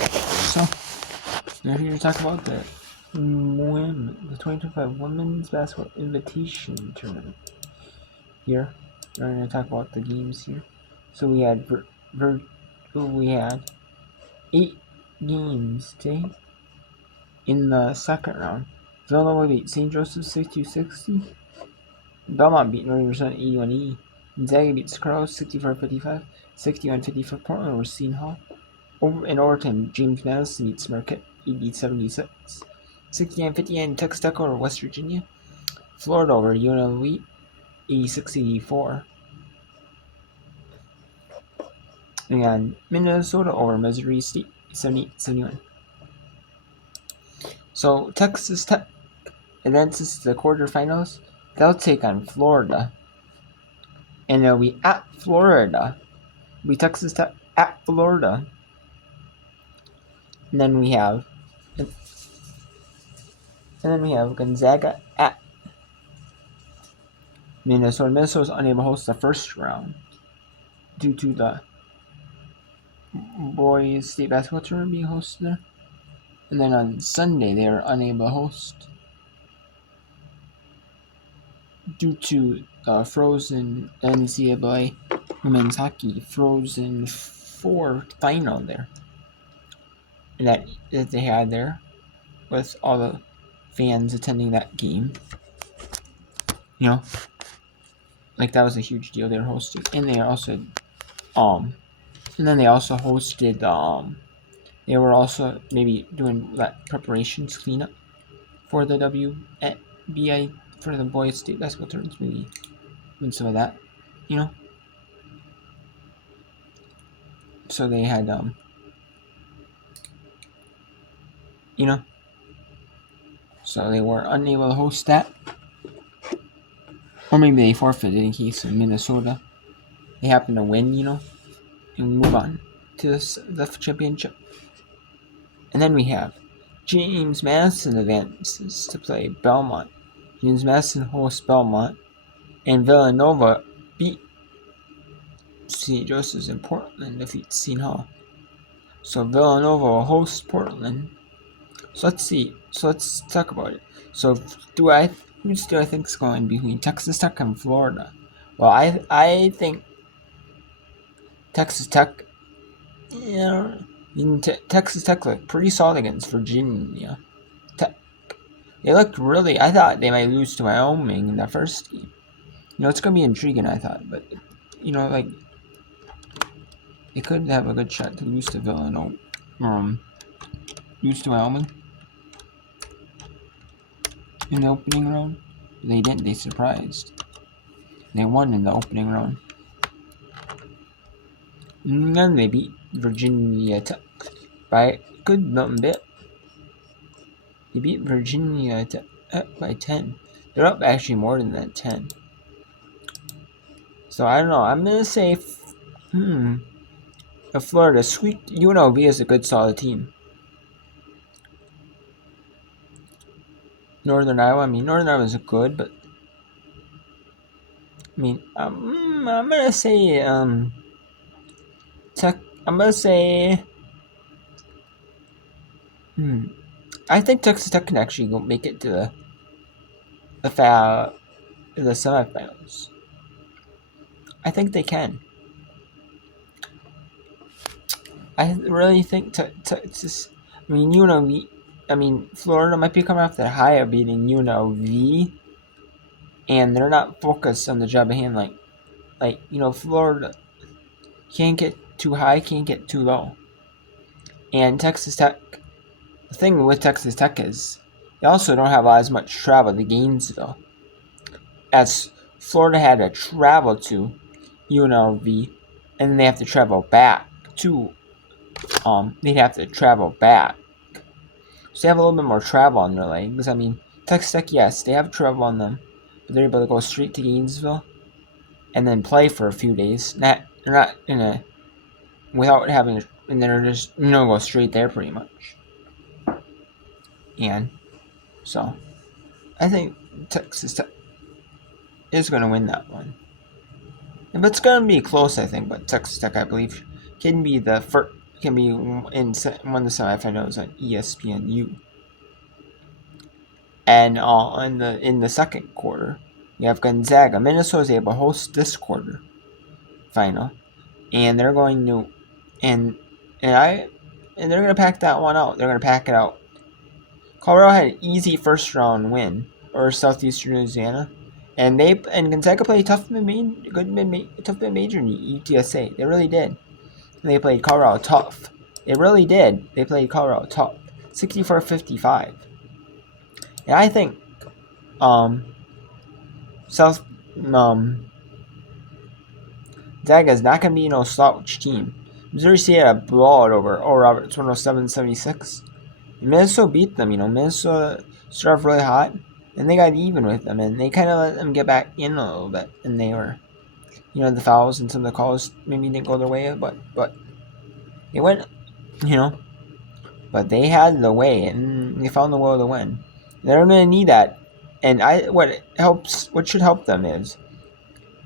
So, we're here to talk about the 2025 Women's Basketball Invitation Tournament. Here, we're going to talk about the games here. So we had we had 8 games today in the second round. Villanova beat St. Joseph 62-60. Belmont beat Northern 81-80. Gonzaga beat Sacramento 64-55. 61-54 Portland over Seton Hall. In overtime, James Madison beats Marquette 80-76. 69-59 Texas Tech over West Virginia. Florida over UNLV 86-84. And Minnesota over Missouri State 78-71. So Texas Tech advances to the quarterfinals. They'll take on Florida. And it'll be at Florida. It'll be Texas Tech at Florida. And then we have Gonzaga at Minnesota. Minnesota's unable to host the first round due to the boys state basketball tournament being hosted there. And then on Sunday they were unable to host due to the frozen NCAA women's hockey Frozen 4 final there. And that they had there with all the fans attending that game. You know, like that was a huge deal they were hosting. And they also and then they also hosted they were also maybe doing that preparations cleanup for the WBIT for the boys state basketball tournaments, maybe doing some of that, you know. So they had you know, so they were unable to host that, or maybe they forfeited in case in Minnesota they happen to win, you know, and move on to the championship. And then we have James Madison advances to play Belmont. James Madison hosts Belmont, and Villanova beat St. Joseph's in Portland, defeats Seton Hall. So Villanova will host Portland. So let's see. So let's talk about it. So who do I think is going between Texas Tech and Florida? Well, I think Texas Tech. You know, Texas Tech looked pretty solid against Virginia Tech. They looked really. I thought they might lose to Wyoming in that first game. You know, it's gonna be intriguing. I thought, but you know, like they could have a good shot to lose to Villanova. Lose to Wyoming in the opening round. They didn't. They surprised. They won in the opening round. And then they beat Virginia Tech by a good bit. They beat Virginia Tech by 10. They're up actually more than that 10. So I don't know. I'm gonna say, if Florida sweet UNLV is a good solid team. Northern Iowa is good, but I'm gonna say Tech. I'm gonna say I think Texas Tech can actually go make it to the semifinals. I think they can. I really think Texas. UNLV. Florida might be coming off the high of beating UNLV, and they're not focused on the job at hand. Like Florida can't get too high, can't get too low. And Texas Tech. The thing with Texas Tech is they also don't have as much travel to Gainesville as Florida had to travel to UNLV, and then they have to travel back to they'd have to travel back. So they have a little bit more travel on their legs. Texas Tech, yes, they have travel on them, but they're able to go straight to Gainesville and then play for a few days. They're not without having, and they're just go straight there pretty much. And so I think Texas Tech is going to win that one. But it's going to be close, I think. But Texas Tech, I believe, can be the can be in one of the semifinals on ESPNU. And in the second quarter, you have Gonzaga. Minnesota is able to host this quarter final, and they're going to and they're going to pack that one out. They're going to pack it out. Colorado had an easy first round win over Southeastern Louisiana, and Gonzaga played tough mid major in UTSA. They really did. They played Colorado tough. They really did. They played Colorado tough, 64-55. And I think South Gonzaga is not going to be no slouch team. Missouri State had a blowout over Oral Roberts, 107-76. Minnesota beat them. Minnesota started off really hot, and they got even with them, and they kind of let them get back in a little bit. And they were, the fouls and some of the calls maybe didn't go their way, but they went, but they had the way, and they found the will to win. They're going to need that, and what should help them is,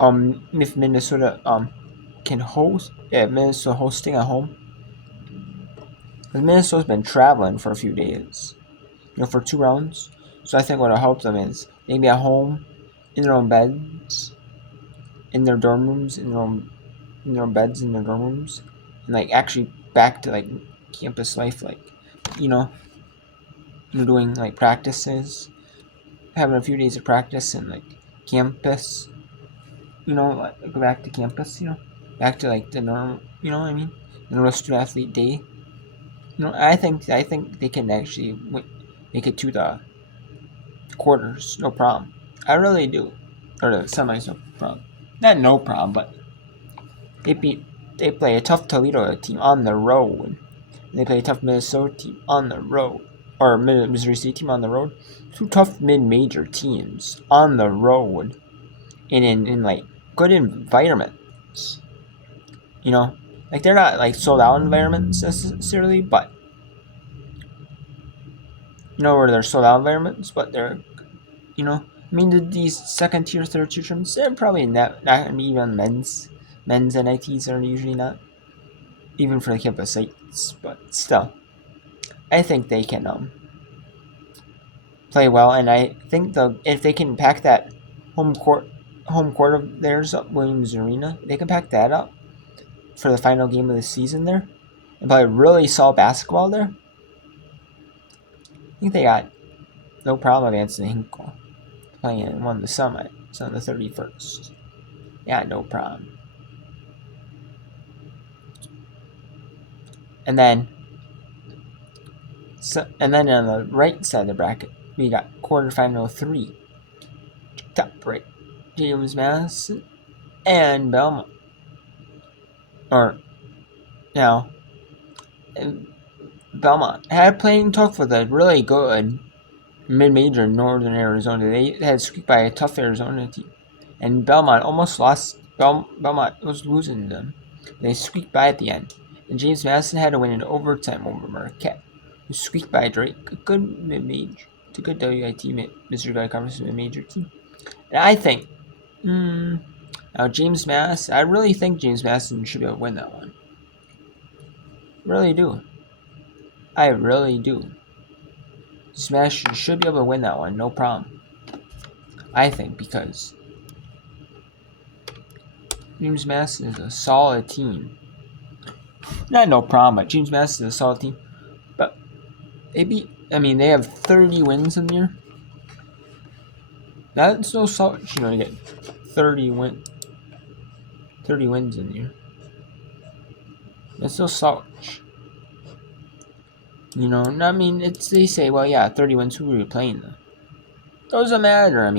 if Minnesota can host, Minnesota hosting at home, because Minnesota's been traveling for a few days, for 2 rounds. So I think what'll help them is they can be at home, in their own beds, in their dorm rooms, in their own beds, in their dorm rooms, and actually back to campus life, doing practices, having a few days of practice and campus, go back to campus, back to the normal, what I mean, the normal student athlete day. I think they can actually make it to the quarters, no problem. I really do. Or the semis, no problem. Not no problem, but they play a tough Toledo team on the road. And they play a tough Minnesota team on the road. Or Missouri State team on the road. 2 tough mid-major teams on the road. And in good environments. They're not sold out environments necessarily, but where they're sold out environments, but they're these second tier, third tier tournaments, they're probably not going to be even men's NITs are usually not, even for the campus sites, but still, I think they can play well, and I think if they can pack that home court of theirs up Williams Arena, they can pack that up for the final game of the season there, and play really solid basketball there. I think they got no problem advancing Hinkle. Playing in one of the semis on the 31st. Yeah, no problem. And then on the right side of the bracket, we got quarterfinal 3. Top right, James Madison and Belmont. Belmont had playing tough with a really good mid-major Northern Arizona. They had squeaked by a tough Arizona team, and Belmont almost lost. Belmont was losing them. They squeaked by at the end, and James Madison had to win in overtime over Marquette, who squeaked by Drake. A good mid-major, it's a good WBIT Missouri Valley Conference mid-major team. And I think, now James Madison, I really think James Madison should be able to win that one. Really do. I really do. Smash should be able to win that one, no problem. I think, because James Madison is a solid team. Not no problem, but James Madison is a solid team. But they have 30 wins in the year. That's no slouch, to get 30 wins in the year. That's no slouch. They say, well, yeah, 30 wins, who are you playing though? Doesn't matter,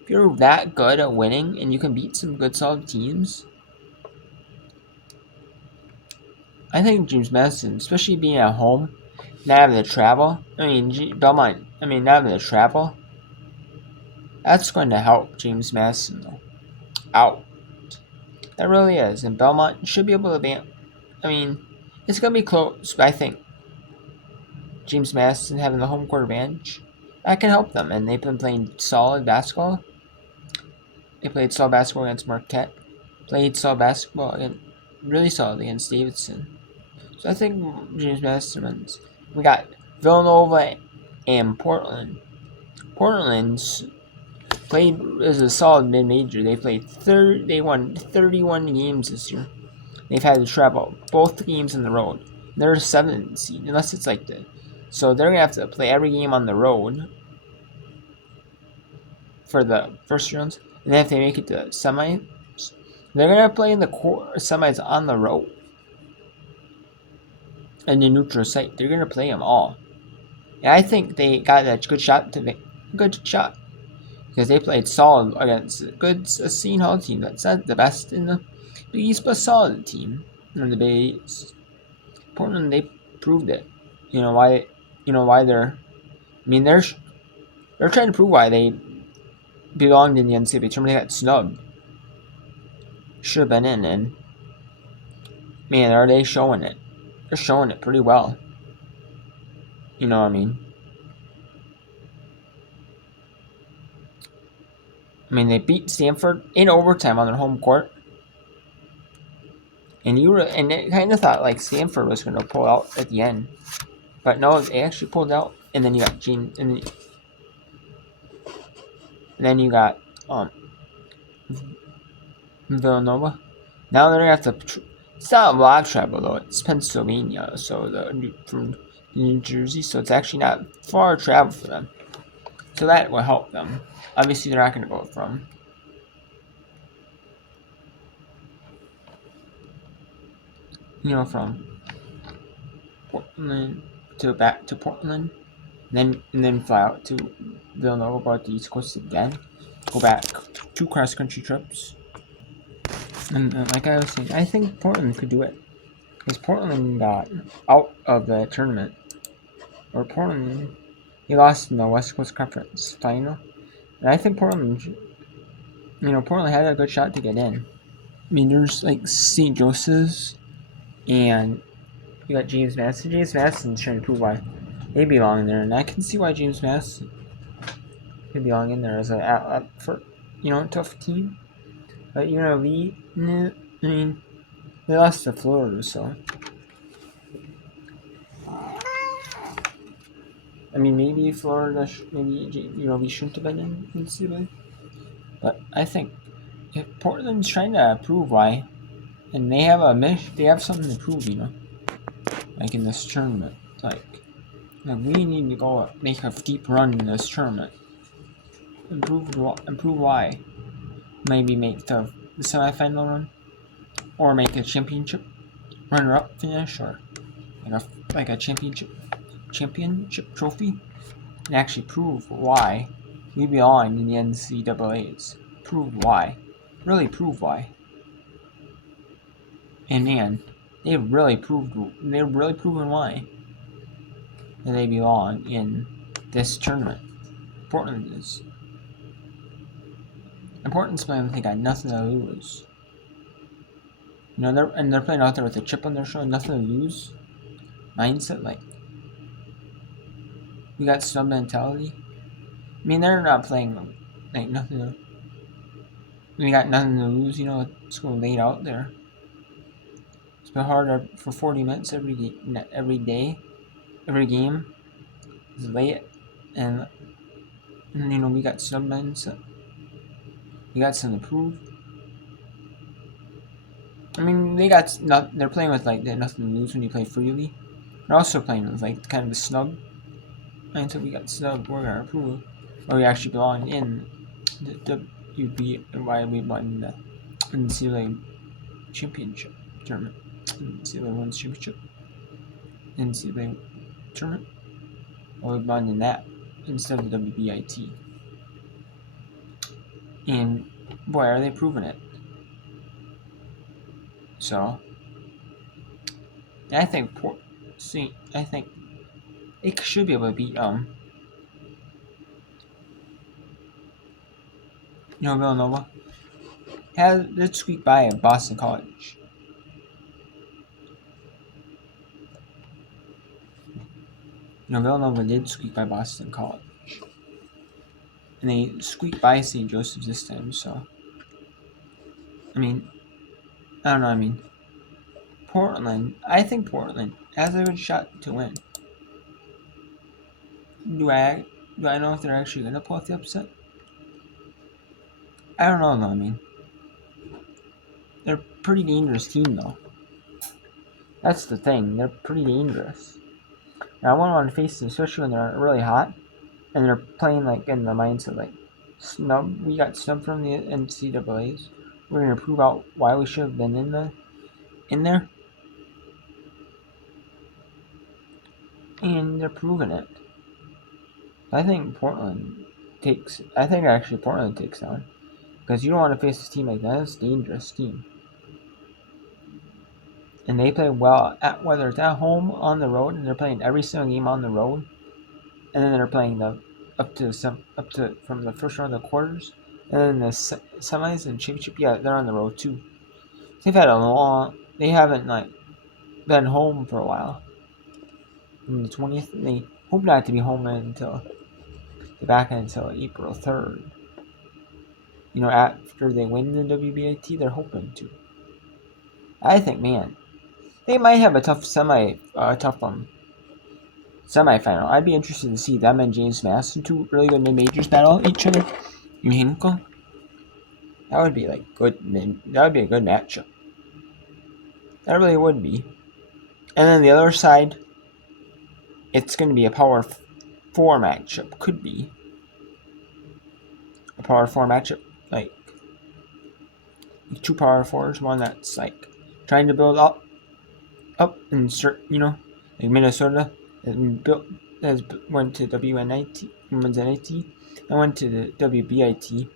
if you're that good at winning and you can beat some good solid teams, I think James Madison, especially being at home, not having to travel, Belmont, not having to travel, that's going to help James Madison though, out. That really is, and Belmont should be able to it's going to be close, but I think James Madison having the home court advantage, that can help them, and they've been playing solid basketball. They played solid basketball against Marquette, played solid basketball really solid against Davidson. So I think James Madison wins. We got Villanova and Portland. Portland's played as a solid mid-major. They won 31 games this year. They've had to travel both games on the road. They're a 7th seed, unless it's like the. So they're gonna have to play every game on the road for the first rounds, and then if they make it to semis, they're gonna play in the semis on the road in the neutral site. They're gonna play them all, and I think they got a good shot because they played solid against a Seton Hall team that's not the best in the Big East, but solid team in the Big East. Portland, they proved it. You know why? You know why they're. I mean, they're trying to prove why they belonged in the NCAA tournament. They got snubbed. Should have been in, and man, are they showing it? They're showing it pretty well. You know what I mean? They beat Stanford in overtime on their home court, and it kind of thought like Stanford was going to pull out at the end, but no, they actually pulled out. And then you got Villanova. Now they're gonna have to. It's not a lot of travel though. It's Pennsylvania, so from New Jersey, so it's actually not far travel for them. So that will help them. Obviously, they're not going to go from Portland back to Portland, and then fly out to Villanova, go out the East Coast again, go back 2 cross country trips. And like I was saying, I think Portland could do it. Because Portland got out of the tournament. Or Portland, they lost in the West Coast Conference final. And I think Portland had a good shot to get in. There's like St. Joseph's, and you got James Madison. James Madison's trying to prove why they belong in there. And I can see why James Madison could belong in there as a tough team. But they lost to Florida, so maybe Florida, we shouldn't have been in NCAA. But I think if Portland's trying to prove why, and they have something to prove, like in this tournament, like we need to go make a deep run in this tournament, improve why. Maybe make the semifinal run, or make a championship runner-up finish, or like a championship trophy, and actually prove why we belong in the NCAAs. Prove why, really prove why. And man, they've really proven why that they belong in this tournament. Portland is. And Portland's playing, they got nothing to lose. They're playing out there with a chip on their shoulder, nothing to lose mindset. Like, we got snub mentality. They're not playing like nothing to. We got nothing to lose. It's going laid out there. It's been harder for 40 minutes every day, every game. It's late, and we got snub mindset. We got something to prove. They're playing with like they have nothing to lose when you play freely. They're also playing with like kind of a snub. Until we got snubbed, we're gonna prove where we actually belong in the WBIT and why we won the NCAA championship tournament. NCAA Women's Championship. NCAA tournament. Well, we won in that instead of the WBIT. And boy, are they proving it. So, I think it should be able to beat Villanova. Did squeak by Boston College. Villanova did squeak by Boston College. And they squeaked by St. Joseph's this time, so I don't know, Portland. I think Portland has a good shot to win. Do I know if they're actually gonna pull off the upset? I don't know though. I mean, they're a pretty dangerous team though. That's the thing. They're pretty dangerous. Now, I wouldn't want to face them, especially when they're really hot and they're playing like in the mindset like, snub. We got snubbed from the NCAA's. We're gonna prove out why we should have been in there, and they're proving it. I think Portland takes. I think actually Portland takes down because you don't want to face a team like that. It's a dangerous team, and they play well at whether it's at home, on the road, and they're playing every single game on the road, and then they're playing the up to from the first round of the quarters, and then the semis and championship. Yeah, they're on the road too. They've had a long. They haven't like been home for a while. On the 20th, they hope not to be home until the back until April 3rd. You know, after they win the WBIT, they're hoping to. I think, man, they might have a tough semifinal. I'd be interested to see them and James Madison, two really good mid majors, battle each other in Hinkle. That would be like good. That would be a good matchup. That really would be. And then the other side, it's going to be a power four matchup. Could be a power four matchup, like two power fours. One that's like trying to build up and start, like Minnesota has went to WNIT, women's NIT, and went to the WBIT,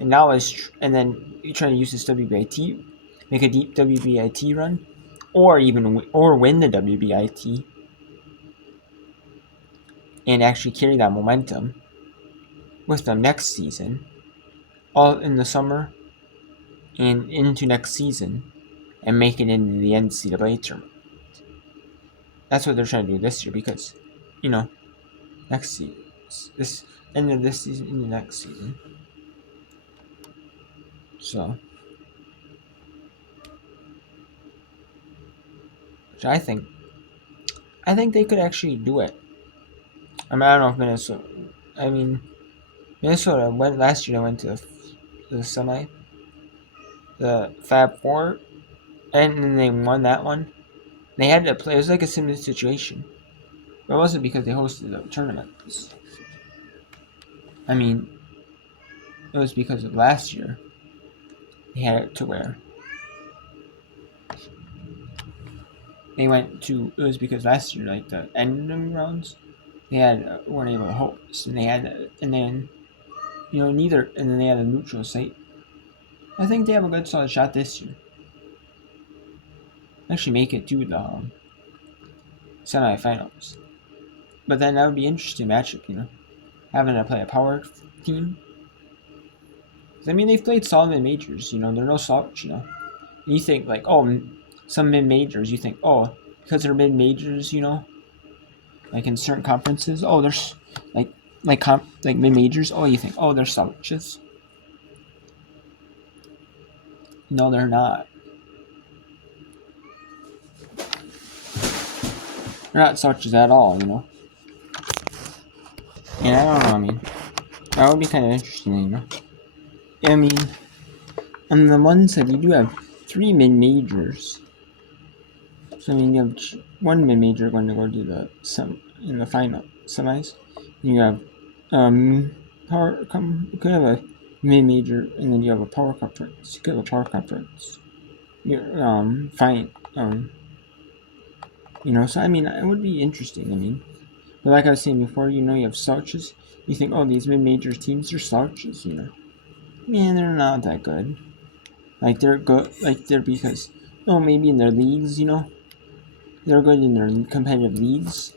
and now and then you're trying to use this WBIT, make a deep WBIT run, or win the WBIT, and actually carry that momentum with them next season, all in the summer, and into next season, and make it into the NCAA tournament. That's what they're trying to do this year because, next season, this end of this season, into next season. So, which I think they could actually do it. I don't know if Minnesota. Minnesota went last year. They went to the semi, the Fab Four, and then they won that one. They had to play. It was like a similar situation. But it wasn't because they hosted the tournaments. It was because of last year. They had it to where they went to. It was because last year, like the ending rounds, they weren't able to host, and they had, and then neither, and then they had a neutral site. I think they have a good solid shot this year. Actually, make it to the semifinals. But then that would be an interesting matchup, having to play a power team. They've played solid mid majors, they're no slouch, And you think like, some mid majors, you think, because they're mid majors, like in certain conferences, there's like mid majors, you think, they're slouches. No, they're not. They're not slouches at all, And I don't know, that would be kind of interesting, on the one side, you do have 3 mid majors. So you have one mid major going to go to the in the final semis. You have you could have a mid major, and then you have a power conference. You could have a power conference. Fine. So it would be interesting. But like I was saying before, you have slouches. You think, these mid major teams are slouches. Man, they're not that good. Like they're good. Like they're because maybe in their leagues, they're good in their competitive leagues,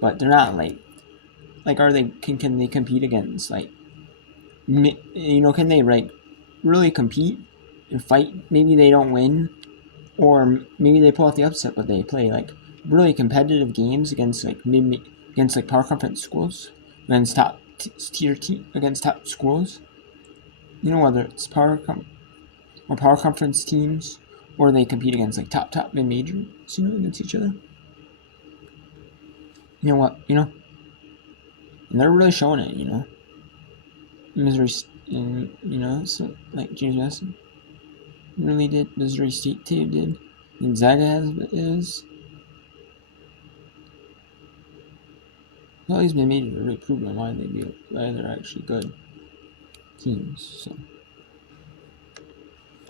but they're not are they can they compete against can they really compete and fight? Maybe they don't win, or maybe they pull out the upset, but they play really competitive games against power conference schools, against top tier against top schools. Whether it's power conference teams or they compete against like top mid majors, against each other. You know what, and they're really showing it, Missouri, so like James Madison really did. Missouri State too did. Gonzaga is. All these mid majors are really proving why they're actually good teams. So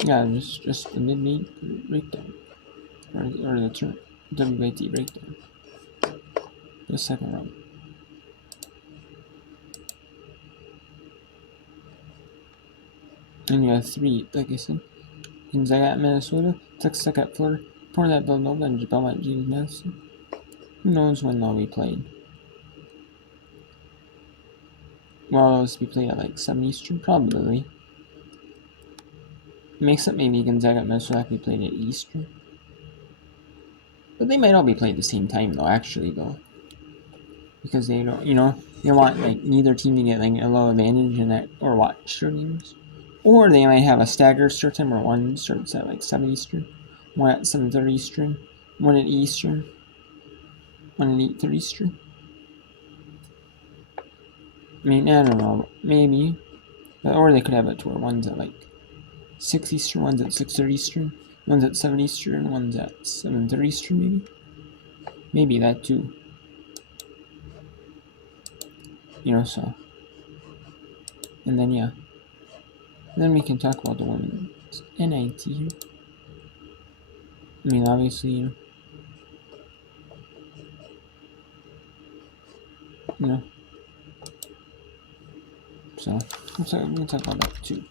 yeah, just the mid major breakdown or the turn WBIT breakdown. The second round. And you have three, like I said. Gonzaga at Minnesota, Texas Tech at Florida, Portland at Villanova, and Belmont at James Madison. Who knows when they'll be played? Well, those be played at like 7 Eastern, probably. Makes it maybe Gonzaga at Minnesota be played at Eastern. But they might all be played at the same time, though, actually, because they don't, they want like neither team to get like a low advantage in that or watch their games. Or they might have a staggered start time where one starts at like 7 Eastern, one at 7:30 Eastern, one at Eastern, one at 8:30 Eastern. I mean, I don't know, maybe. Or they could have it to where one's at like 6 Eastern, one's at 6:30 Eastern, one's at 7 Eastern, one's at 7:30 Eastern, maybe. Maybe that too. So. And then, yeah. Then we can talk about the women's NIT here. I mean, obviously, So we'll talk about that too.